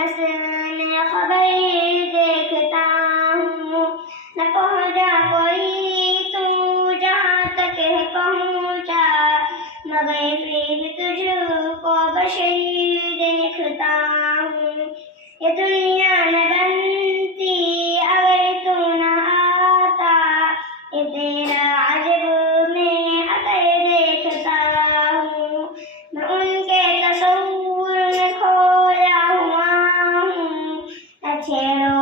میں خبر دیکھتا ہوں، نہ پہنچا کوئی تو جہاں تک ہے پہنچا، مگر پھر تجھ کو بشر دیکھتا ہوں۔ یہ دنیا نہ بنتی اگر تو نہ آتا، یہ تیرا عجب میں اثر دیکھتا ہوں۔ میں ان کے تصور میں کھویا ہوا ہوں، نہ چھیڑو